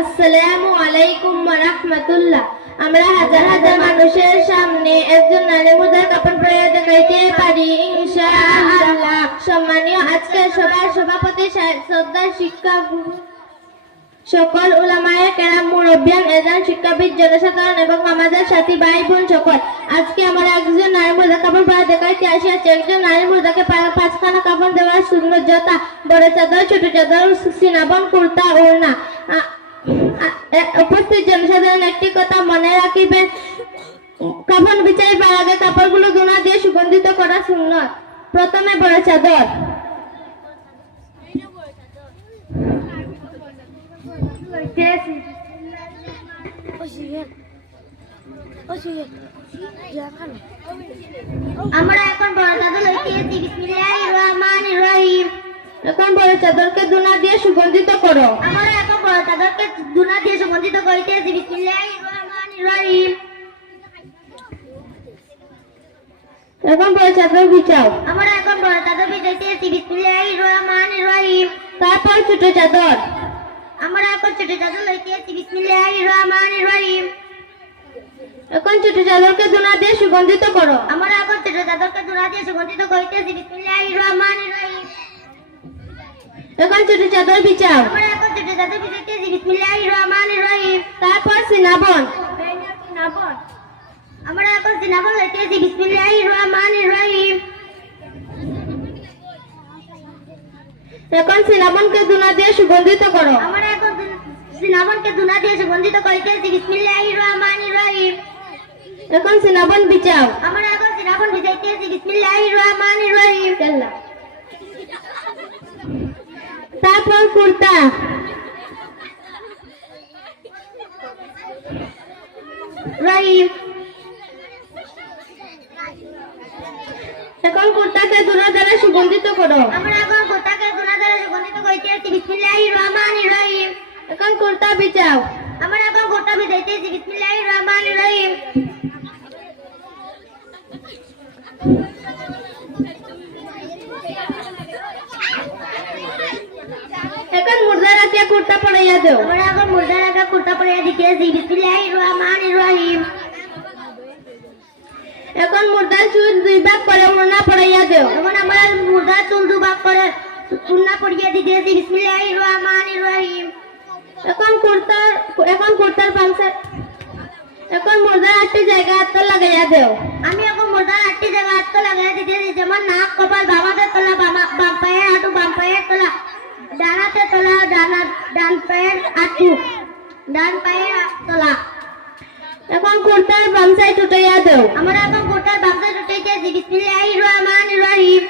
আসসালামু আলাইকুম ওয়া রাহমাতুল্লাহ। আমরা হাজার হাজার মানুষের সামনে একজন নারী মুর্দার কাপড় পরে দেখাইতে পারি ইনশাআল্লাহ। সম্মানীয় আজকের সভার সভাপতি শ্রদ্ধা শিক্ষক সকল উলামায়ে কেরাম, মুরব্বিয়ান, এজান, শিক্ষাবিদ, জনসাধারণ এবং আমাদের সাথী ভাই বোন সকল, আজকে আমরা একজন নারী মুর্দার কাপড় পরে দেখাইতে আসিয়াছি। একজন নারী মুর্দাকে পাঁচখানা কাপড় দেওয়ার সুন্নত যথা বড় চাদর, ছোট চাদর, সিনাবন, কুর্তা, ওড়না। উপস্থিত জনসাধারণ একটি কথা মনে রাখিবেন, কাফন বিছাইবার আগে কাপড়গুলো গুনা দিয়ে সুগন্ধিত করা সুন্নত। প্রথমে বড় চাদর, আমরা এখন বড় চাদর লইতেছি। বিসমিল্লাহির রহমানির রহিম। এখন বড় চাদরকে দুনা দিয়ে সুগন্ধিত করো। আমরা এখন বড় চাদরকে দুনা দিয়ে সুগন্ধিত করিতেছি। বিসমিল্লাহির রহমানির রহিম। এখন বড় চাদর বিছাও। আমরা এখন বড় চাদর বিছাইতেছি। বিসমিল্লাহির রহমানির রহিম। তারপর ছোট চাদর। আমরা এখন ছোট চাদর লইতেছি। বিসমিল্লাহির রহমানির রহিম। এখন ছোট চাদরকে দুনা দিয়ে সুগন্ধিত করো। আমরা এখন ছোট চাদরকে দুনা দিয়ে সুগন্ধিত করিতেছি। বিসমিল্লাহির রহমানির রহিম। এখন ছোট চাদর বিছাও। আমরা এখন ছোট চাদর বিছাইতেছি। বিসমিল্লাহির রহমানির রহিম। তারপর সিনাবন। আমরা এখন সিনাবন লইতেছি। বিসমিল্লাহির রহমানির রহিম। এখন সিনাবনকে দুনা দিয়ে সুগন্ধিত করো। আমরা এখন সিনাবনকে দুনা দিয়ে সুগন্ধিত করিতেছি। বিসমিল্লাহির রহমানির রহিম। এখন সিনাবন বিছাও। আমরা এখন সিনাবন বিছাইতেছি। বিসমিল্লাহির রহমানির রহিম। তারপর কুর্তা। রহিম। এখন কুর্তাকে দুনা দ্বারা সুগন্ধিত করো। আমরা এখন কুর্তাকে দুনা দ্বারা সুগন্ধিত করিতেছি। বিসমিল্লাহির রহমানির রহিম। এখন কুর্তা বিছাও। আমরা এখন কুর্তা বিছাইতেছি। বিসমিল্লাহির রহমানির রহিম। এখন মুর্দা রাখিয়া কুর্তা পরাইয়া দাও। আমরা এখন মুর্দা রাখিয়া কুর্তা পরাইয়া দিতেছি। বিসমিল্লাহির রহমানির রহিম। এখন মুর্দার চুল দুই ভাগ করে ওড়না পরাইয়া দাও। এখন আমরা মুর্দার চুল দুই ভাগ করে ওড়না পরিয়ে দিতেছি। বিসমিল্লাহির রহমানির রহিম। এখন কুর্তার পাংচা। এখন মুর্দার 8টি জায়গা হাত লাগাইয়া দাও। আমি এখন মুর্দার 8টি জায়গা হাত লাগাইয়া দিতেছি, যেমন নাক, কপাল, বামাতে তলা, বাম পায়ের হাঁটু, বাম পায়ের তলা, ডানাতে তলা, ডান পায়ের হাঁটু, ডান পায়ের তলা। এখন কুর্তার বাম সাইড উঠাইয়া দাও। আমরা এখন কুর্তার বাম সাইড উঠাইতেছি। বিসমিল্লাহির রহমানির রহিম।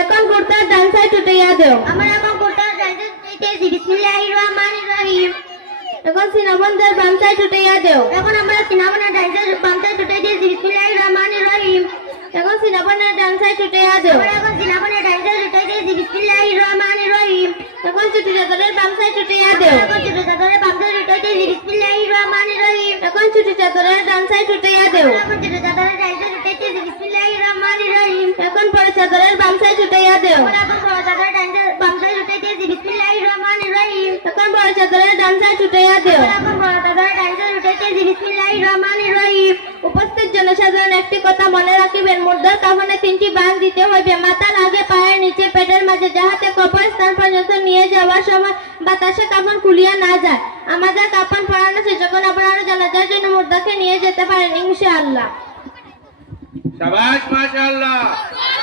এখন কুর্তার ডান সাইড উঠাইয়া দাও। আমরা এখন কুর্তার ডান সাইড উঠাইতেছি। বিসমিল্লাহির রহমানির রহিম। এখন সিনাবনের বাম সাইড উঠাইয়া দাও। এখন আমরা সিনাবনের ডান সাইড বাম সাইড উঠাইতেছি। বিসমিল্লাহির রহমানির রহিম। এখন সিনাবনের ডান সাইড উঠাইয়া দাও। আমরা এখন সিনাবনের ডান সাইড উঠাইতেছি। বিসমিল্লাহির রহমানির রহিম। এখন ছোট চাদরের বাম সাইড উঠাইয়া দাও। এখন ছোট চাদরের বাম সাইড উঠাইতেছি। বিসমিল্লাহির রহমানির রহিম। এখন ছোট চাদরের ডান সাইড উঠাইয়া দাও। এখন ছোট চাদরের ডান সাইড উঠাইতেছি। বিসমিল্লাহির রহমানির রহিম। এখন বড় চাদরের বাম সাইড উঠাইয়া দাও। এখন বড় চাদরের ডান সাইড বাম সাইড উঠাইতেছি। বিসমিল্লাহির রহমানির রহিম। এখন বড় চাদরের ডান সাইড উঠাইয়া দাও। এখন বড় চাদরের ডান সাইড উঠাইতেছি। বিসমিল্লাহির রহমানির রহিম। উপস্থিত জনসাধারণ একটি কথা মনে রাখিবেন, মুর্দার কাফনে 3টি বাঁধ দিতে হইবে। মাথার আগে, পায়ের নিচে, পেটের মাঝে, যাহাতে কবর স্থান পর্যন্ত নিয়ে যাওয়ার সময় বাতাসে কাফন খুলিয়া না যায়। আমাদের কাফন পরানো শেষ যখন আপনারা জানাজার জন্য মুর্দাকে নিয়ে যেতে পারেন ইনশাআল্লাহ। শাবাশ, মাশাআল্লাহ।